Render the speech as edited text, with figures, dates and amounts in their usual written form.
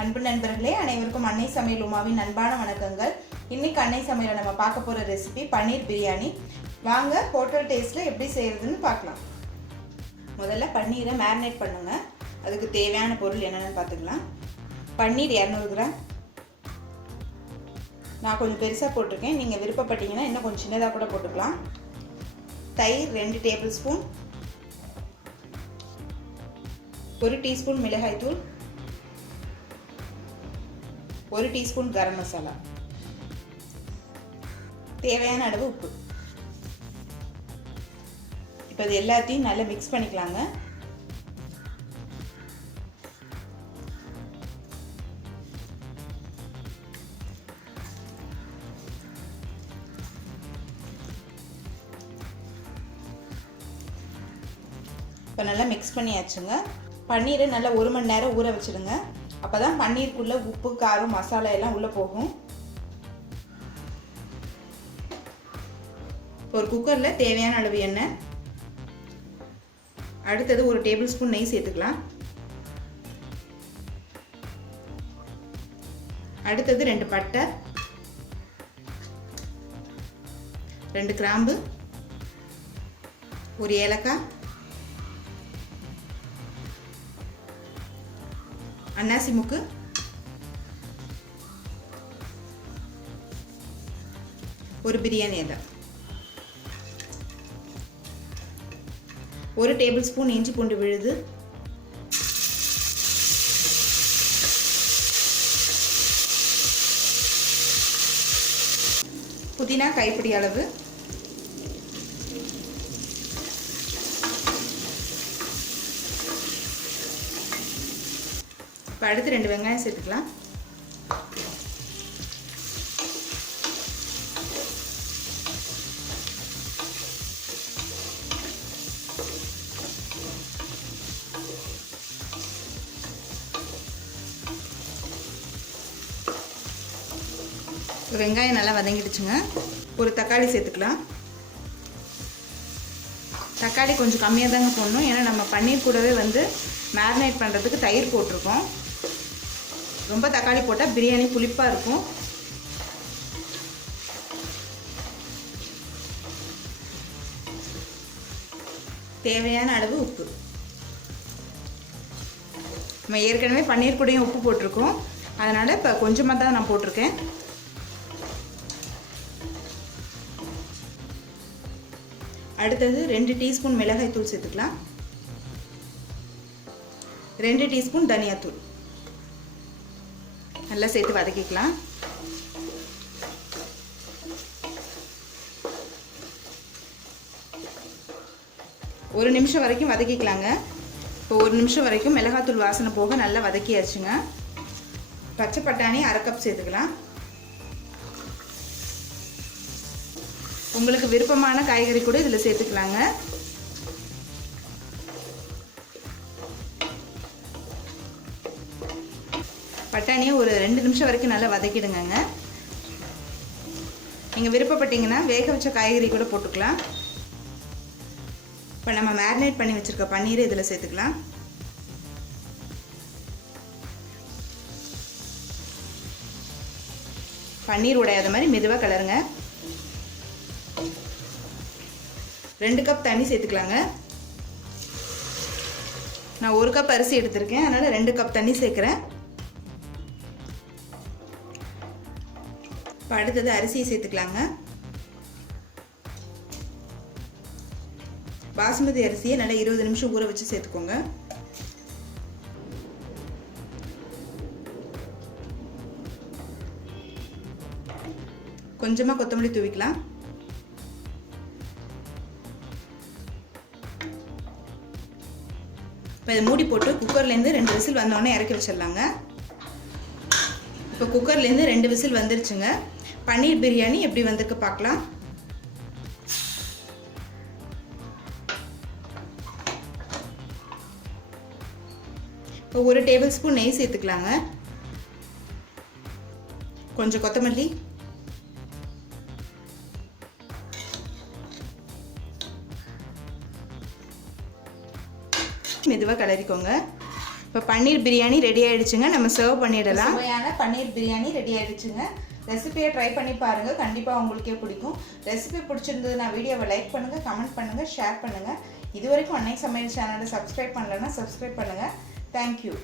அன்பு நண்பர்களே, அனைவருக்கும் அன்னை சமையல் உமாவின் அன்பான வணக்கங்கள். இன்னைக்கு அன்னை சமையலை நம்ம பார்க்க போகிற ரெசிபி பன்னீர் பிரியாணி. வாங்க ஹோட்டல் டேஸ்ட்டில் எப்படி செய்கிறதுன்னு பார்க்கலாம். முதல்ல பன்னீரை மேரினேட் பண்ணுங்க. அதுக்கு தேவையான பொருள் என்னென்னு பார்த்துக்கலாம். பன்னீர் 200 கிராம். நான் கொஞ்சம் பெருசாக போட்டிருக்கேன். நீங்கள் விருப்பப்பட்டீங்கன்னா இன்னும் கொஞ்சம் சின்னதாக கூட போட்டுக்கலாம். தயிர் 2 டேபிள் ஸ்பூன், 1 டீஸ்பூன் மிளகாய் தூள், 1 டீஸ்பூன் கரம் மசாலா, தேவையான அளவு உப்பு. இப்போ இது எல்லாத்தையும் நல்லா மிக்ஸ் பண்ணிக்கலாங்க. இப்போ நல்லா மிக்ஸ் பண்ணியாச்சுங்க. பன்னீரை நல்லா 1 மணி நேரம் ஊற வச்சுடுங்க. அப்போ தான் பன்னீருக்குள்ளே உப்பு, காரம், மசாலா எல்லாம் உள்ளே போகும். ஒரு குக்கரில் தேவையான அளவு எண்ணெய், அடுத்தது 1 டேபிள் ஸ்பூன் நெய் சேர்த்துக்கலாம். அடுத்தது 2 பட்டை, 2 கிராம்பு, 1 ஏலக்காய், அன்னாசி முக்கு, ஒரு பிரியாணி இலை, 1 டேபிள் ஸ்பூன் இஞ்சி பூண்டு விழுது, புதினா கைப்பிடி அளவு, இப்போ அடுத்து 2 வெங்காயம் சேர்த்துக்கலாம். வெங்காயம் நல்லா வதங்கிடுச்சுங்க. ஒரு தக்காளி சேர்த்துக்கலாம். தக்காளி கொஞ்சம் கம்மியாக தாங்க போடணும், ஏன்னா நம்ம பன்னீர் கூடவே மேரினேட் பண்ணுறதுக்கு தயிர் போட்டிருக்கோம். ரொம்ப தக்காளி போட்டால் பிரியாணி புளிப்பாக இருக்கும். தேவையான அளவு உப்பு. நம்ம ஏற்கனவே பன்னீர் கூடயும் உப்பு போட்டிருக்கோம், அதனால் இப்போ கொஞ்சமாக தான் நான் போட்டிருக்கேன். அடுத்தது 2 டீஸ்பூன் மிளகாய் தூள் சேர்த்துக்கலாம். 2 டீஸ்பூன் தனியாத்தூள் நல்லா சேர்த்து வதக்கிக்கலாம். ஒரு நிமிஷம் வரைக்கும் வதக்கிக்கலாங்க. இப்போ 1 நிமிஷம் வரைக்கும் மிளகாத்தூள் வாசனை போக நல்லா வதக்கியாச்சுங்க. பச்சை பட்டாணி 1/2 கப் சேர்த்துக்கலாம். உங்களுக்கு விருப்பமான காய்கறி கூட இதில் சேர்த்துக்கலாங்க. பட்டாணியை ஒரு 2 நிமிஷம் வரைக்கும் நல்லா வதக்கிடுங்க. நீங்கள் விருப்பப்பட்டீங்கன்னா வேக வச்ச காய்கறி கூட போட்டுக்கலாம். இப்போ நம்ம மேரினேட் பண்ணி வச்சுருக்க பன்னீரை இதில் சேர்த்துக்கலாம். பன்னீர் உடையாத மாதிரி மெதுவாக கலருங்க. 2 கப் தண்ணி சேர்த்துக்கலாங்க. நான் 1 கப் அரிசி எடுத்திருக்கேன், அதனால் 2 கப் தண்ணி சேர்க்குறேன். இப்போ அடுத்தது அரிசியை சேர்த்துக்கலாங்க. பாசுமதி அரிசியை நல்லா 20 நிமிஷம் ஊற வச்சு சேர்த்துக்கோங்க. கொஞ்சமாக கொத்தமல்லி தூவிக்கலாம். இப்போ இதை மூடி போட்டு குக்கர்லேருந்து 2 விசில் வந்தோடனே இறக்கி வச்சிடலாங்க. இப்போ குக்கர்லேருந்து 2 விசில் வந்துருச்சுங்க. பன்னீர் பிரியாணி எப்படி வந்திருக்கு பார்க்கலாம். இப்போ 1 டேபிள் ஸ்பூன் நெய் சேர்த்துக்கலாங்க. கொஞ்சம் கொத்தமல்லி, மெதுவாக கிளறிக்கோங்க. இப்போ பன்னீர் பிரியாணி ரெடி ஆகிடுச்சுங்க. நம்ம சர்வ் பண்ணிடலாம். சுவையான பன்னீர் பிரியாணி ரெடி ஆகிடுச்சுங்க. ரெசிபியை ட்ரை பண்ணி பாருங்கள், கண்டிப்பாக உங்களுக்கே பிடிக்கும். ரெசிபி பிடிச்சிருந்ததுன்னா வீடியோவை லைக் பண்ணுங்கள், கமெண்ட் பண்ணுங்கள், ஷேர் பண்ணுங்கள். இது வரைக்கும் அன்னை சமையல் சேனலை சப்ஸ்கிரைப் பண்ணலைன்னா சப்ஸ்கிரைப் பண்ணுங்கள். தேங்க்யூ.